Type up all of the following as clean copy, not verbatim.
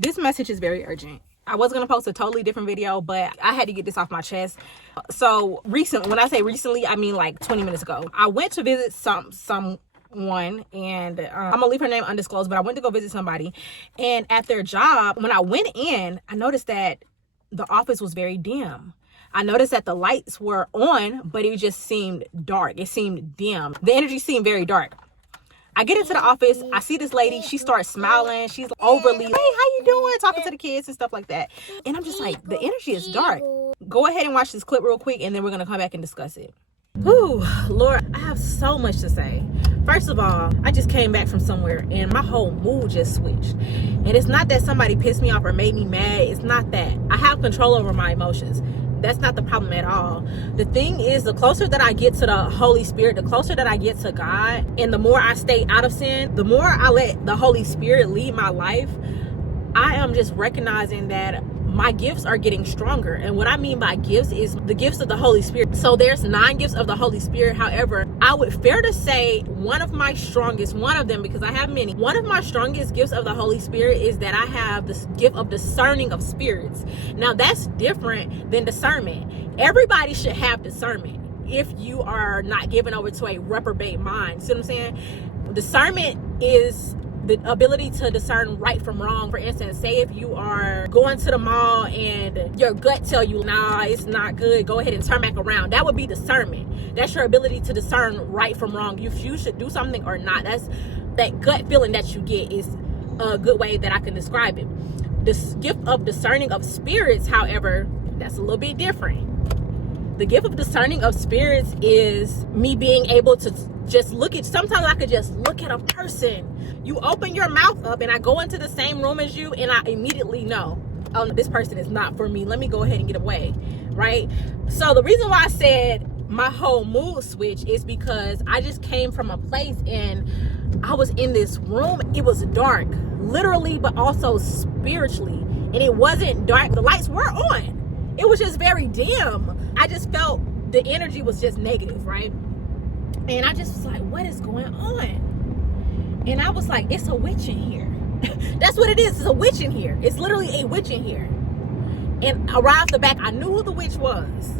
This message is very urgent. I was going to post a totally different video, but I had to get this off my chest. So recently, when I say recently, I mean like 20 minutes ago, I went to visit someone, and I'm gonna leave her name undisclosed, but I went to go visit somebody, and at their job, when I went in, I noticed that the office was very dim. I noticed that the lights were on, but it just seemed dark. It seemed dim. The energy seemed very dark. I get into the office, I see this lady, she starts smiling, she's overly, hey, how you doing? Talking to the kids and stuff like that. And I'm just like, the energy is dark. Go ahead and watch this clip real quick, and then we're gonna come back and discuss it. Whew, Lord, I have so much to say. First of all, I just came back from somewhere and my whole mood just switched. And it's not that somebody pissed me off or made me mad. It's not that. I have control over my emotions. That's not the problem at all. The thing is, the closer that I get to the Holy Spirit, the closer that I get to God, and the more I stay out of sin, the more I let the Holy Spirit lead my life, I am just recognizing that my gifts are getting stronger. And what I mean by gifts is the gifts of the Holy Spirit. So there's 9 gifts of the Holy Spirit. However, I would fair to say one of my strongest, one of them, because I have many, one of my strongest gifts of the Holy Spirit is that I have this gift of discerning of spirits. Now that's different than discernment. Everybody should have discernment if you are not given over to a reprobate mind. See what I'm saying? Discernment is the ability to discern right from wrong. For instance, say if you are going to the mall and your gut tell you, nah, it's not good, go ahead and turn back around. That would be discernment. That's your ability to discern right from wrong. If you should do something or not. That's that gut feeling that you get is a good way that I can describe it. This gift of discerning of spirits, however, that's a little bit different. The gift of discerning of spirits is me being able to just look at, sometimes I could just look at a person. You open your mouth up and I go into the same room as you and I immediately know, oh, this person is not for me. Let me go ahead and get away, right? So the reason why I said my whole mood switch is because I just came from a place and I was in this room. It was dark, literally, but also spiritually. And it wasn't dark. The lights were on. It was just very dim. I just felt the energy was just negative, right? And I just was like, what is going on? And I was like, it's a witch in here. That's what it is. It's a witch in here. It's literally a witch in here. And right off the back, I knew who the witch was.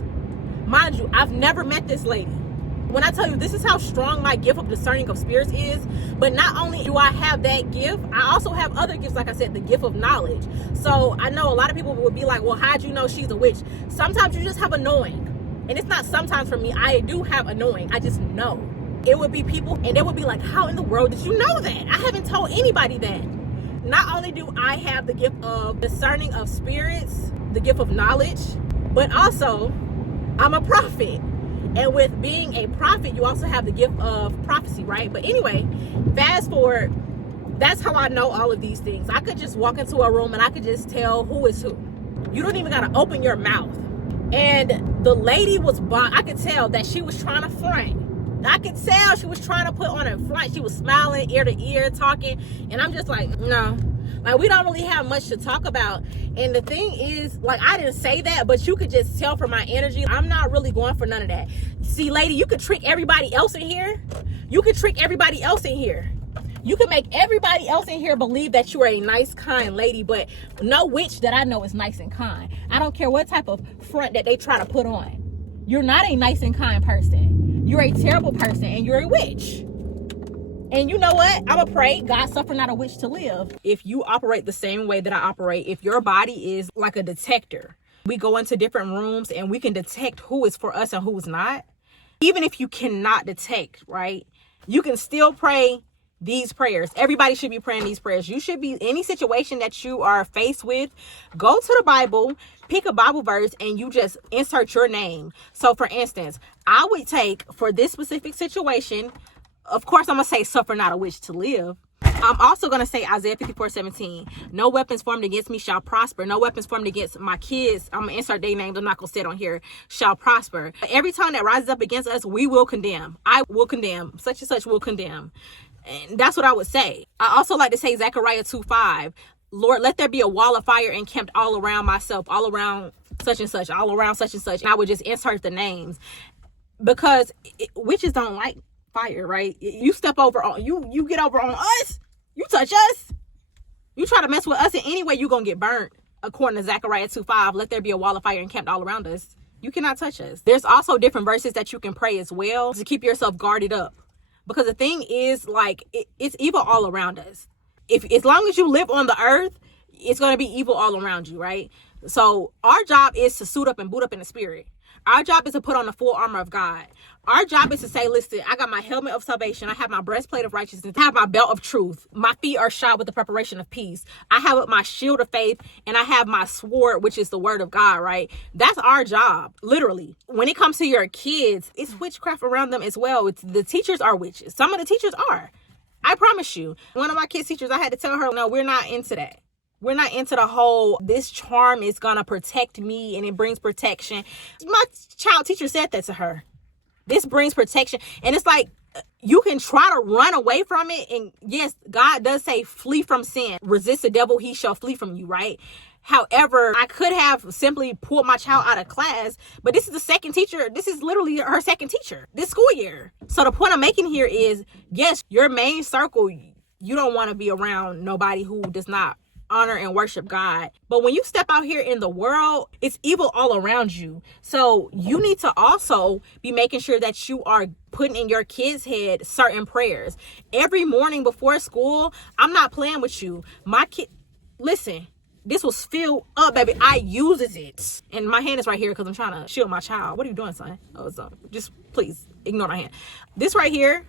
Mind you, I've never met this lady. When I tell you, this is how strong my gift of discerning of spirits is. But not only do I have that gift, I also have other gifts, like I said, the gift of knowledge. So I know a lot of people would be like, well, how'd you know she's a witch? Sometimes you just have a knowing. And it's not sometimes for me. I do have a knowing. I just know. It would be people, and they would be like, how in the world did you know that? I haven't told anybody that. Not only do I have the gift of discerning of spirits, the gift of knowledge, but also I'm a prophet. And with being a prophet, you also have the gift of prophecy, right? But anyway, fast forward, that's how I know all of these things. I could just walk into a room and I could just tell who is who. You don't even got to open your mouth. And the lady was, I could tell that she was trying to front. I could tell she was trying to put on a front. She was smiling ear to ear, talking. And I'm just like, no. Like, we don't really have much to talk about. And the thing is, like, I didn't say that, but you could just tell from my energy, I'm not really going for none of that. See, lady, you could trick everybody else in here. You could trick everybody else in here. You can make everybody else in here believe that you are a nice, kind lady, but no witch that I know is nice and kind. I don't care what type of front that they try to put on. You're not a nice and kind person. You're a terrible person, and you're a witch. And you know what? I'm going to pray, God, suffer not a witch to live. If you operate the same way that I operate, if your body is like a detector, we go into different rooms and we can detect who is for us and who's not. Even if you cannot detect, right? You can still pray these prayers. Everybody should be praying these prayers. You should be, any situation that you are faced with, go to the Bible, pick a Bible verse, and you just insert your name. So for instance, I would take, for this specific situation, of course, I'm going to say, suffer not a witch to live. I'm also going to say Isaiah 54:17. No weapons formed against me shall prosper. No weapons formed against my kids. I'm going to insert their names. I'm not going to say it on here. Shall prosper. Every tongue that rises up against us, we will condemn. I will condemn. Such and such will condemn. And that's what I would say. I also like to say Zechariah 2:5. Lord, let there be a wall of fire encamped all around myself, all around such and such, all around such and such. And I would just insert the names. Because witches don't like fire, right? You step over on, you get over on us, you touch us, You try to mess with us in any way, you're going to get burnt. According to Zechariah 2:5, let there be a wall of fire encamped all around us. You cannot touch us. There's also different verses that you can pray as well to keep yourself guarded up. Because the thing is, like, it's evil all around us. As long as you live on the earth, it's going to be evil all around you, right? So our job is to suit up and boot up in the spirit. Our job is to put on the full armor of God. Our job is to say, listen, I got my helmet of salvation. I have my breastplate of righteousness. I have my belt of truth. My feet are shod with the preparation of peace. I have my shield of faith, and I have my sword, which is the word of God, right? That's our job, literally. When it comes to your kids, it's witchcraft around them as well. The teachers are witches. Some of the teachers are. I promise you. One of my kids' teachers, I had to tell her, no, we're not into that. We're not into the whole, this charm is going to protect me and it brings protection. My child teacher said that to her. This brings protection. And it's like, you can try to run away from it. And yes, God does say, flee from sin. Resist the devil, he shall flee from you, right? However, I could have simply pulled my child out of class, but this is the second teacher. This is literally her second teacher this school year. So the point I'm making here is, yes, your main circle, you don't want to be around nobody who does not honor and worship God. But when you step out here in the world, it's evil all around you. So you need to also be making sure that you are putting in your kids' head certain prayers. Every morning before school, I'm not playing with you. My kid, listen, this was filled up, baby. I uses it. And my hand is right here because I'm trying to shield my child. What are you doing, son? Oh, so just please ignore my hand. This right here,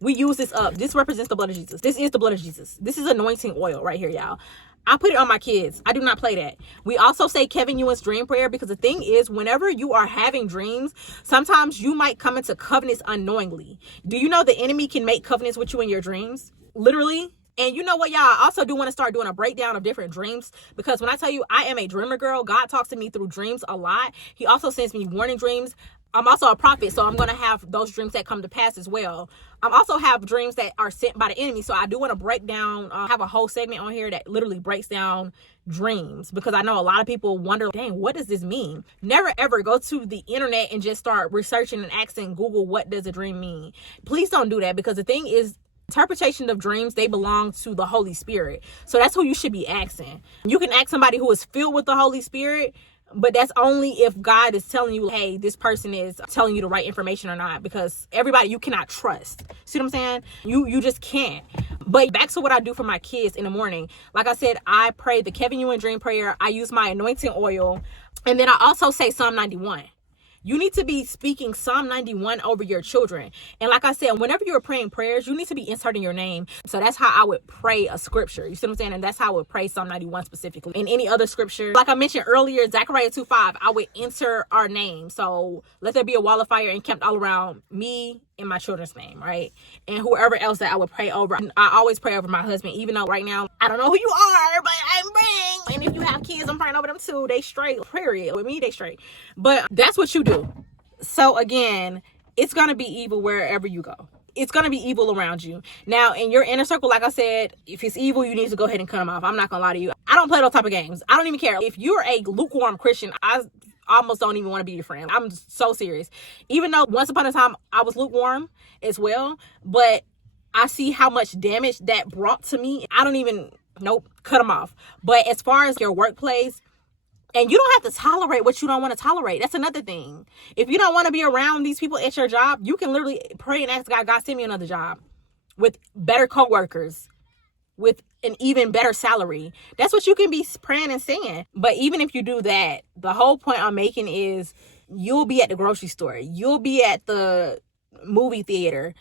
we use this up. This represents the blood of Jesus. This is the blood of Jesus. This is anointing oil right here, y'all. I put it on my kids. I do not play that. We also say Kevin Ewan's dream prayer because the thing is, whenever you are having dreams, sometimes you might come into covenants unknowingly. Do you know the enemy can make covenants with you in your dreams? Literally. And you know what, y'all? I also do want to start doing a breakdown of different dreams, because when I tell you I am a dreamer girl, God talks to me through dreams a lot. He also sends me warning dreams. I'm also a prophet, so I'm going to have those dreams that come to pass as well. I also have dreams that are sent by the enemy, so I do want to break down, have a whole segment on here that literally breaks down dreams, because I know a lot of people wonder, dang, what does this mean? Never ever go to the internet and just start researching and asking Google, what does a dream mean? Please don't do that, because the thing is, interpretation of dreams, they belong to the Holy Spirit. So that's who you should be asking. You can ask somebody who is filled with the Holy Spirit, but that's only if God is telling you, hey, this person is telling you the right information or not, because everybody you cannot trust. See what I'm saying? You just can't. But back to what I do for my kids in the morning. Like I said, I pray the Kevin Ewan dream prayer. I use my anointing oil. And then I also say Psalm 91. You need to be speaking Psalm 91 over your children. And like I said, whenever you're praying prayers, you need to be inserting your name. So that's how I would pray a scripture. You see what I'm saying? And that's how I would pray Psalm 91 specifically. And any other scripture, like I mentioned earlier, Zechariah 2:5, I would enter our name. So let there be a wall of fire encamped all around me in my children's name, right? And whoever else that I would pray over. I always pray over my husband, even though right now I don't know who you are, but I'm praying. And if you have kids, I'm praying over them too. They straight, period. With me, they straight. But that's what you do. So again, it's going to be evil wherever you go. It's going to be evil around you. Now, in your inner circle, like I said, if it's evil, you need to go ahead and cut them off. I'm not going to lie to you. I don't play those type of games. I don't even care. If you're a lukewarm Christian, I almost don't even want to be your friend. I'm so serious. Even though once upon a time I was lukewarm as well, but I see how much damage that brought to me. I don't even, cut them off. But as far as your workplace, and you don't have to tolerate what you don't want to tolerate. That's another thing. If you don't want to be around these people at your job, you can literally pray and ask God, God, send me another job with better coworkers, with an even better salary. That's what you can be praying and saying. But even if you do that, the whole point I'm making is you'll be at the grocery store. You'll be at the movie theater.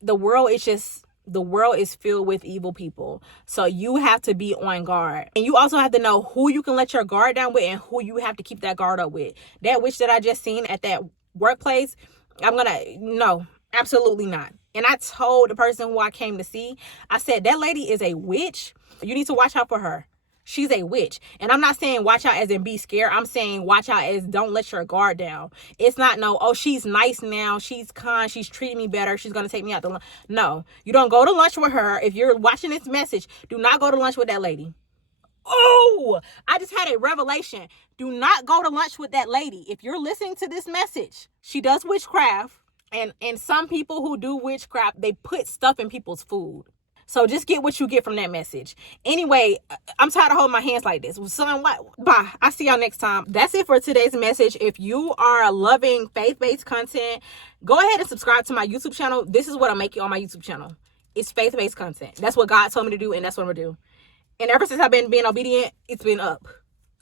The world is filled with evil people. So you have to be on guard. And you also have to know who you can let your guard down with and who you have to keep that guard up with. That witch that I just seen at that workplace, no, absolutely not. And I told the person who I came to see, I said, that lady is a witch. You need to watch out for her. She's a witch. And I'm not saying watch out as in be scared. I'm saying watch out as don't let your guard down. It's not she's nice now. She's kind. She's treating me better. She's going to take me out to lunch. No, you don't go to lunch with her. If you're watching this message, do not go to lunch with that lady. Oh, I just had a revelation. Do not go to lunch with that lady. If you're listening to this message, she does witchcraft. And some people who do witchcraft, they put stuff in people's food. So just get what you get from that message. Anyway, I'm tired of holding my hands like this. Son, what? Bye. I'll see y'all next time. That's it for today's message. If you are loving faith-based content, go ahead and subscribe to my YouTube channel. This is what I'm making on my YouTube channel. It's faith-based content. That's what God told me to do, and that's what I'm going to do. And ever since I've been being obedient, it's been up.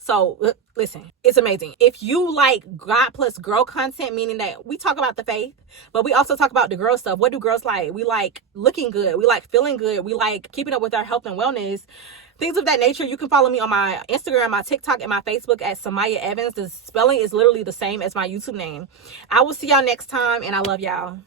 So listen, it's amazing. If you like God plus girl content, meaning that we talk about the faith, but we also talk about the girl stuff. What do girls like? We like looking good. We like feeling good. We like keeping up with our health and wellness. Things of that nature. You can follow me on my Instagram, my TikTok, and my Facebook at Samaya Evans. The spelling is literally the same as my YouTube name. I will see y'all next time, and I love y'all.